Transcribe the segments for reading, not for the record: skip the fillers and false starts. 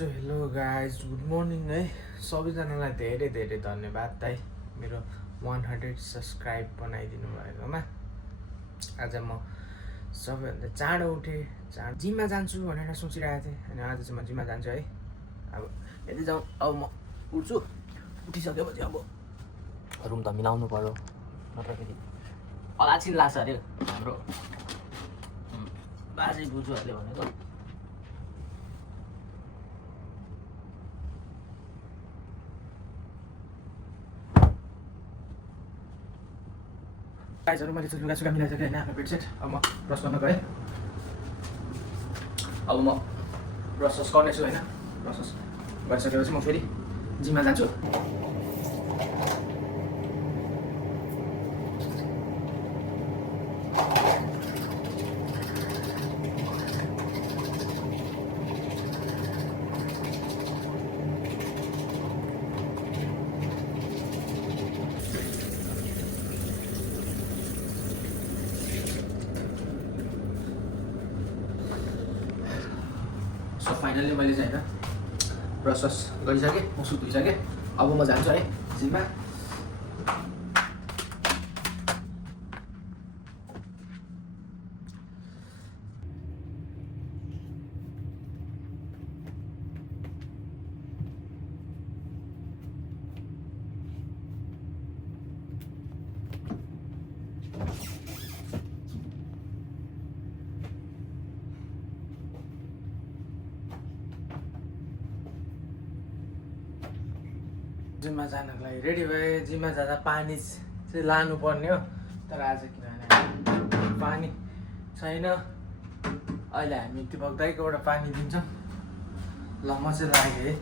So hello guys good morning है सबैजनालाई धेरै धेरै धन्यवाद है मेरो 100 सब्सक्राइब बनाइदिनु भएकोमा। आज म सबैभन्दा चाँडो उठेँ, जिममा जान्छु भनेर सोचिरहेको थिएँ अनि आज चाहिँ म जिममा जान्छु है। अब यदि जाउँ अब म उठ्छु, उठिसकेपछि अब रुम त मिलाउनु पर्यो, नत्रखेरि अलाछिन लाग्छ अरे हाम्रो बाजे बोजूहरूले भनेको। गाइजहरू मैले चाहिँ लुगा मिलाइसकेँ होइन आफ्नो बेडसेट। अब म ब्रस गर्न गएँ, अब म ब्रस गर्नेछु होइन। ब्रस गरिसकेपछि म फेरि जिममा जान्छु। सो फाइनली मैले चाहिँ होइन ब्रस गरिसकेँ, मुख धोइसकेँ। अब म जान्छु है जिममा। जिममा जानको लागि रेडी भएँ। जिममा जाँदा पानी चाहिँ लानुपर्ने हो, तर आज किनभने पानी छैन। अहिले हामी टिपक दाइकोबाट पानी दिन्छौँ। ल म चाहिँ लागेँ है।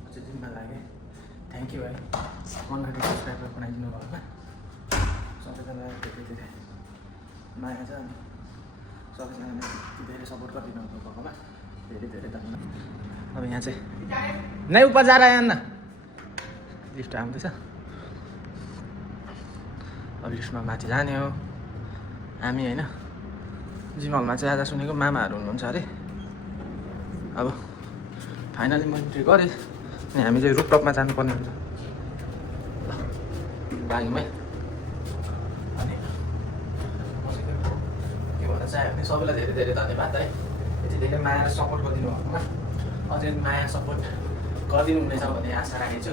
म चाहिँ जिममा लागेँ। थ्याङ्क यू है 100 सब्सक्राइबर बनाइदिनु भएकोमा। सबैजनालाई धेरै धेरै माया छ, सबैजनाले धेरै सपोर्ट गरिदिनु भएकोमा धेरै धेरै धन्यवाद। अब यहाँ चाहिँ नै ऊपर जा रहा है अन्ना, लिफ्ट आउँदैछ। अब लिफ्टमा माथि जाने हो हामी होइन। जिम हलमा चाहिँ आज सुनेको मामाहरू हुनुहुन्छ अरे। अब फाइनली म इन्ट्री गरेँ अनि हामी चाहिँ रुफटपमा जानुपर्ने हुन्छ। लाग्यौँ है। अनि के भन्न चाह्यो भने सबैलाई धेरै धेरै धन्यवाद है, यति धेरै माया र सपोर्ट गरिदिनु भएकोमा। अझै माया सपोर्ट गरिदिनु हुनेछ भन्ने आशा राखेको छु।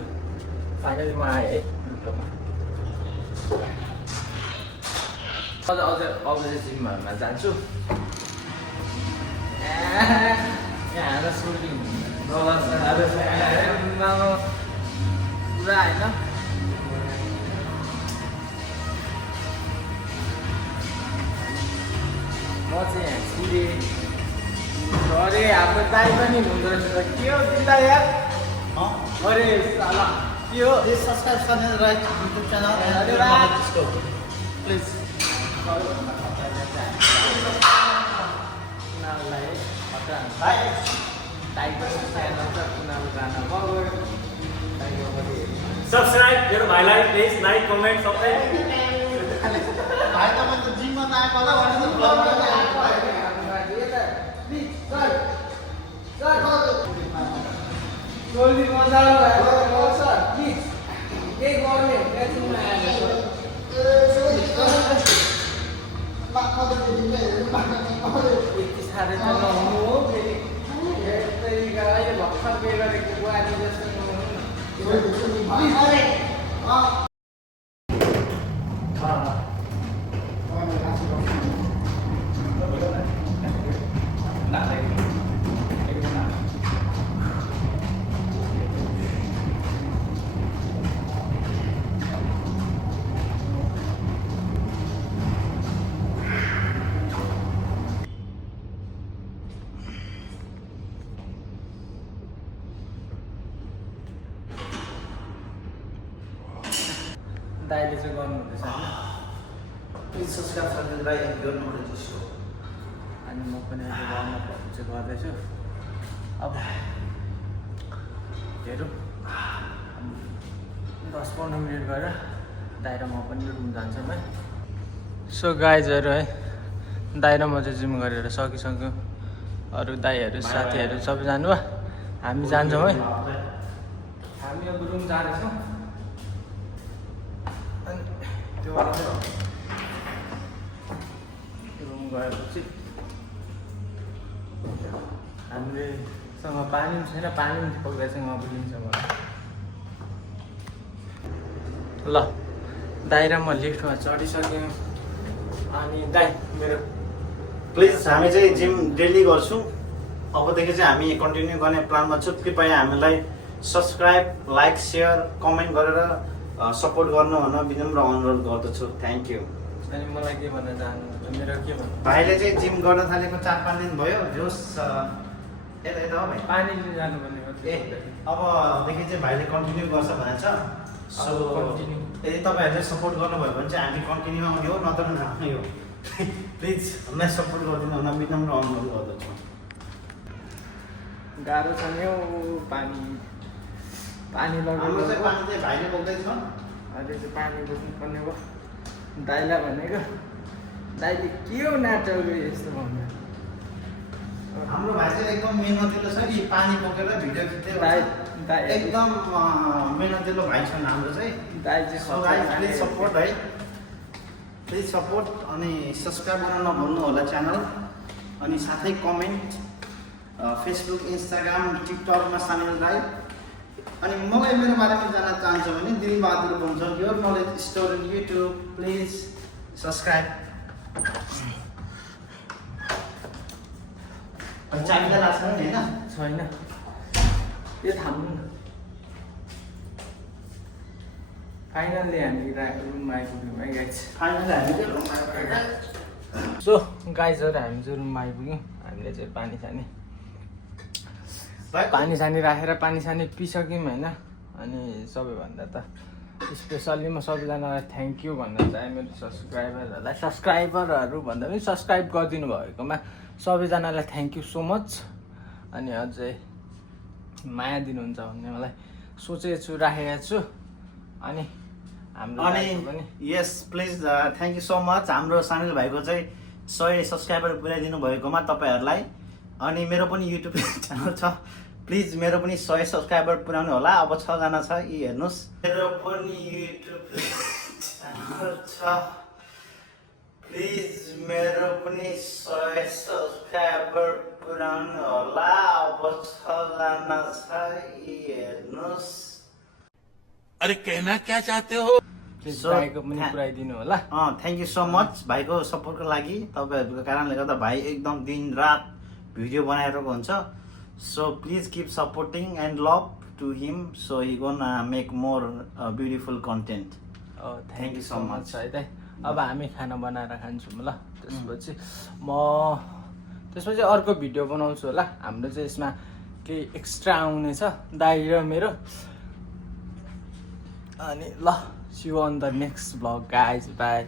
फाइनली म आएँ है रुफटपमा। अझ चाहिँ जिमहरूमा जान्छु। यहाँ सुटिङ पुरा होइन। म चाहिँ यहाँ छिरेँ। अरे हाम्रो दाइ पनि हुँदो रहेछ। के हो तिमीलाई यार? अरे साला के हो? सब्सक्राइब करने right YouTube channel please. Subscribe मेरो भाइलाई प्लिज, लाइक कमेन्ट सबै। भाइ तपाईँ त जिममा त आएको होला भनेर त ब्लगमा त आएको भयो। प्लिज सर सर जल्दी मजा आयो सर प्लिज के गर्ने एकछिनमा आएको यति साह्रै त नहुनु हो फेरि। यस्तै गाई भर्खर पे गरेको बुहारी जस्तो नहुनु। दाइले चाहिँ गर्नुहुँदैछ होइन। प्लिज सब्सक्राइब करने राइट यूट्यूब अनि म पनि अहिले गर्न चाहिँ गर्दैछु। अब हेरौँ 10-15 मिनट गरेर दाइ र म पनि रुम जान्छौँ है। सो गाइजहरू है दाइ र म चाहिँ जिम गरेर सकिसक्यो अरू दाइहरू साथीहरू सबै जानुभयो हामी जान्छौँ है हामी अब रुम जाँदैछौँ अनि त्यो रुम गएपछि हामीलेसँग पानी पनि छैन पानी पनि पक्राइसँग अब लिन्छ मलाई ल दाइ र म लिफ्टमा चढिसक्यौँ अनि दाइ मेरो प्लिज हामी चाहिँ जिम डेली गर्छौँ अबदेखि चाहिँ हामी कन्टिन्यू गर्ने प्लानमा छु कृपया हामीलाई सब्सक्राइब लाइक सेयर कमेन्ट गरेर सपोर्ट गर्नु भन्न विनम्र अनुरोध गर्दछु थ्याङ्क यू अनि मलाई के भन्न चाहनुहुन्छ मेरो के भन्नु भाइले चाहिँ जिम गर्न थालेको 4-5 दिन भयो जोस यता यता हो भाइ पानी लिन जानुपर्ने हो ए अबदेखि चाहिँ भाइले कन्टिन्यू गर्छ भनेको छ सो कन्टिन्यू यदि तपाईँहरूले सपोर्ट गर्नुभयो भने चाहिँ हामी कन्टिन्यू आउने हो नत्र नआउने हो प्लिज हामीलाई सपोर्ट गरिदिनु हुन विनम्र अनुरोध गर्दछु गाह्रो छ नि हौ पानी पानी हाम्रो चाहिँ लगाउनु पानी चाहिँ भाइले बोक्दैछ अहिले चाहिँ पानी बोक्नुपर्ने भयो दाइलाई भनेको दाइले के हो नाटक यस्तो भन्नु हाम्रो भाइ चाहिँ एकदम मेहनतिलो छ कि पानी बोकेर भिडियो खिच्दै दाइ गर्छ। दाइ एकदम मेहनतिलो भाइ छन् हाम्रो चाहिँ दाइ चाहिँ सो गाइस प्लिज सपोर्ट है प्लिज सपोर्ट अनि सब्सक्राइब गर्न नभुल्नु होला च्यानल अनि साथै कमेन्ट फेसबुक इन्स्टाग्राम टिकटकमा सामेल राई अनि मलाई मेरो बारेमा जान्न चाहन्छ भने दिलबहादुर भन्छ your knowledge store in YouTube please subscribe चाबिला लाग्छ नि होइन छैन यो थाम्नु न फाइनल्ली हामी रुममा आइपुग्यौँ है गाइज फाइनली हामी चाहिँ रुममा गएर सो गाइजहरू हामी चाहिँ रुममा आइपुग्यौँ हामीले चाहिँ पानी सानी राखेर पानी सानी पिइसक्यौँ होइन अनि सबैभन्दा त स्पेसल्ली म सबैजनालाई थ्याङ्क यू भन्न चाहेँ मेरो सब्सक्राइबरहरूलाई सब्सक्राइबरहरू भन्दा पनि सब्सक्राइब गरिदिनु भएकोमा सबैजनालाई थ्याङ्क यू सो मच अनि अझै माया दिनुहुन्छ भन्ने मलाई सोचेको छु राखेको छु अनि हाम्रो अनि यस please thank you so much हाम्रो सानिल भाइको चाहिँ 100 सब्सक्राइबर पुर्याइदिनु भएकोमा तपाईँहरूलाई अनि मेरो पनि युट्युब च्यानल छ प्लिज मेरो पनि 100 सब्सक्राइबर पुर्याउनु होला अब 6 जना छ यी हेर्नुहोस् मेरो पनि युट्युब च्यानल छ प्लिज मेरो पनि 100 सब्सक्राइबर पुर्याउनु होला अब 6 जना छ यी हेर्नुहोस् अरे कहना क्या चाहते हो प्लिज So, भाइको पनि पुऱ्याइदिनु होला थ्याङ्क यू सो मच भाइको सपोर्टको लागि तपाईँहरूको कारणले गर्दा भाइ एकदम दिन रात भिडियो बनाइरहेको हुन्छ so please keep supporting and love to him so he gonna make more beautiful content thank you so much है दाइ अब हामी खाना बनाएर खान्छौँ ल त्यसपछि अर्को भिडियो बनाउँछु होला हाम्रो चाहिँ यसमा केही एक्स्ट्रा आउनेछ दाइ र मेरो अनि ल see you on the next vlog guys by